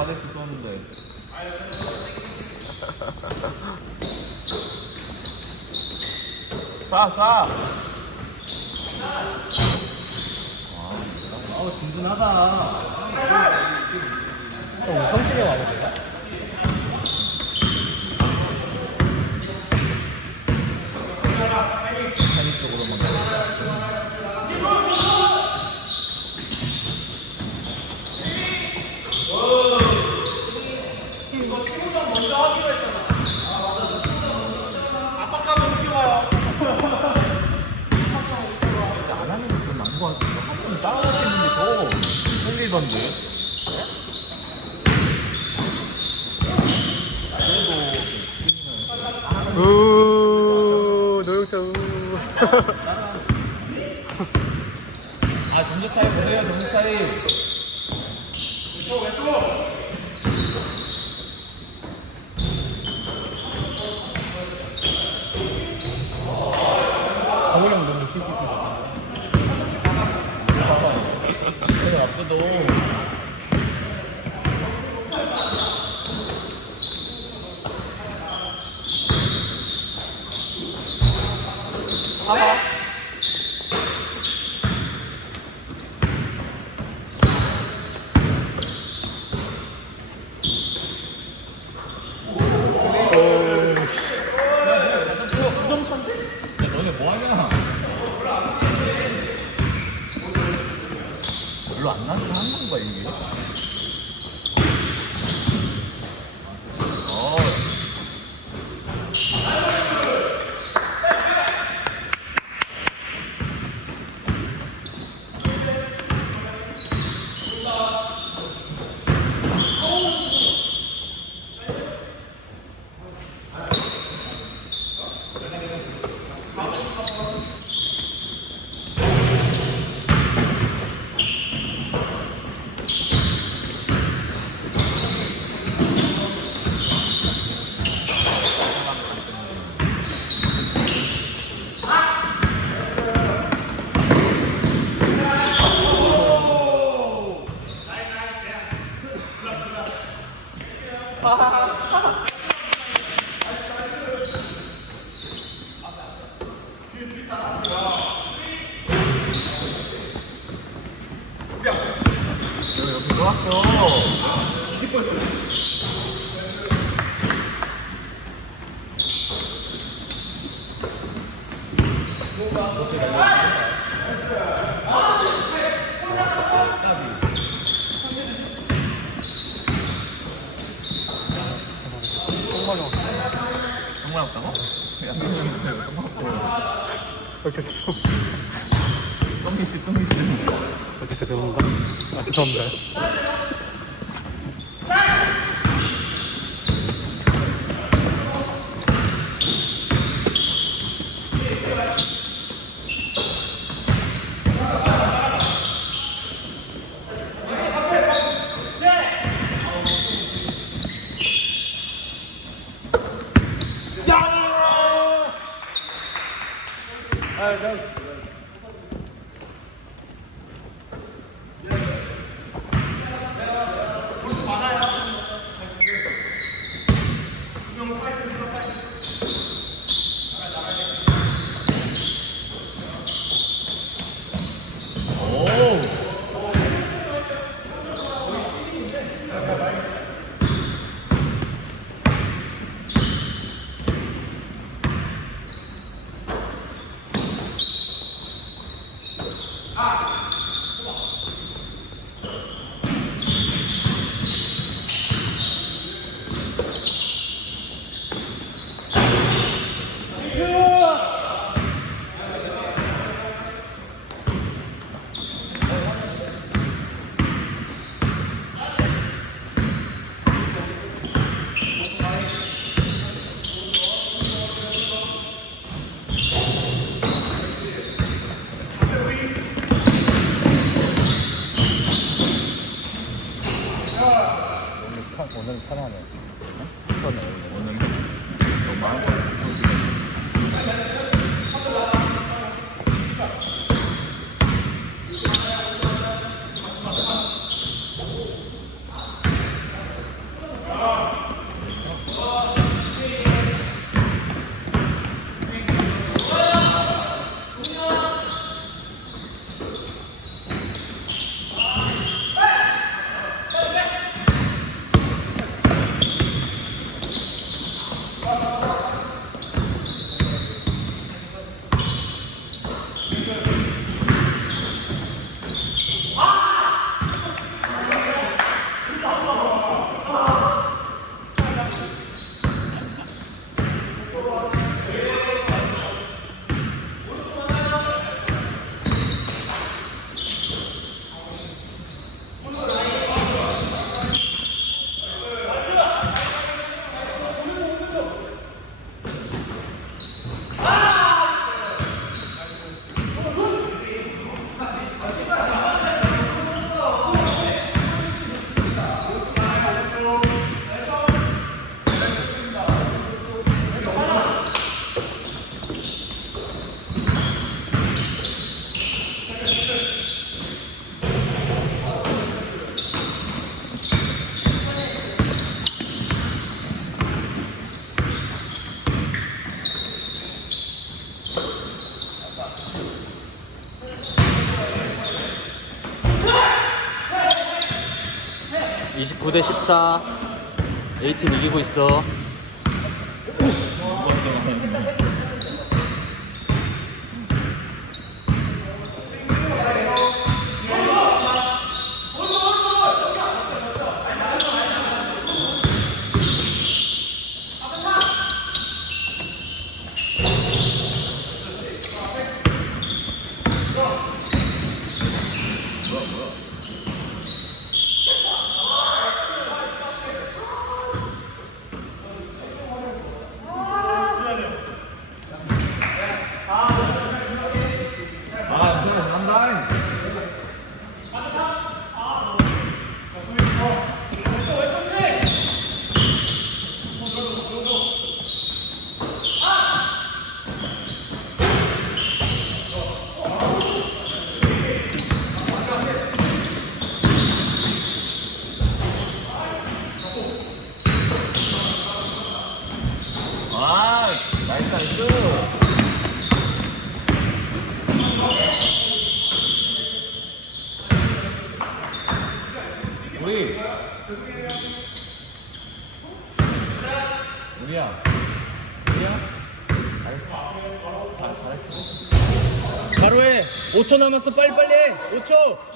받을 수 있었는데. 싸. 든든하다. 성실히 와보세요. 편입 쪽으로만. 이거 친구랑 먼저 하기로 했잖아. 압박감을 느껴봐요. 안 하는 게좀 나은 것 같은데. 한 번 짜증났는데 더 흘리던데. 노영차 아, 점수 차이 보세요, 점수 차이. 왼쪽. 강훈 형 너무 신기하다. 그래, 앞에도. 구점 차인데? 야, 너네 뭐하냐? 별로 안 나긴 한 건가, 이게? 여기 좋았어. 정말 없다고? 야, 똥이씨. 죄송합니다. 죄송합니다. 오늘 편하네. 오늘 너무 많은 거 29대 14. A팀 이기고 있어. 아, 그래, 한다. 아, 나이스, 나이스. 우리야. 잘했어. 바로 해. 5초 남았어. 빨리빨리 해. 5초.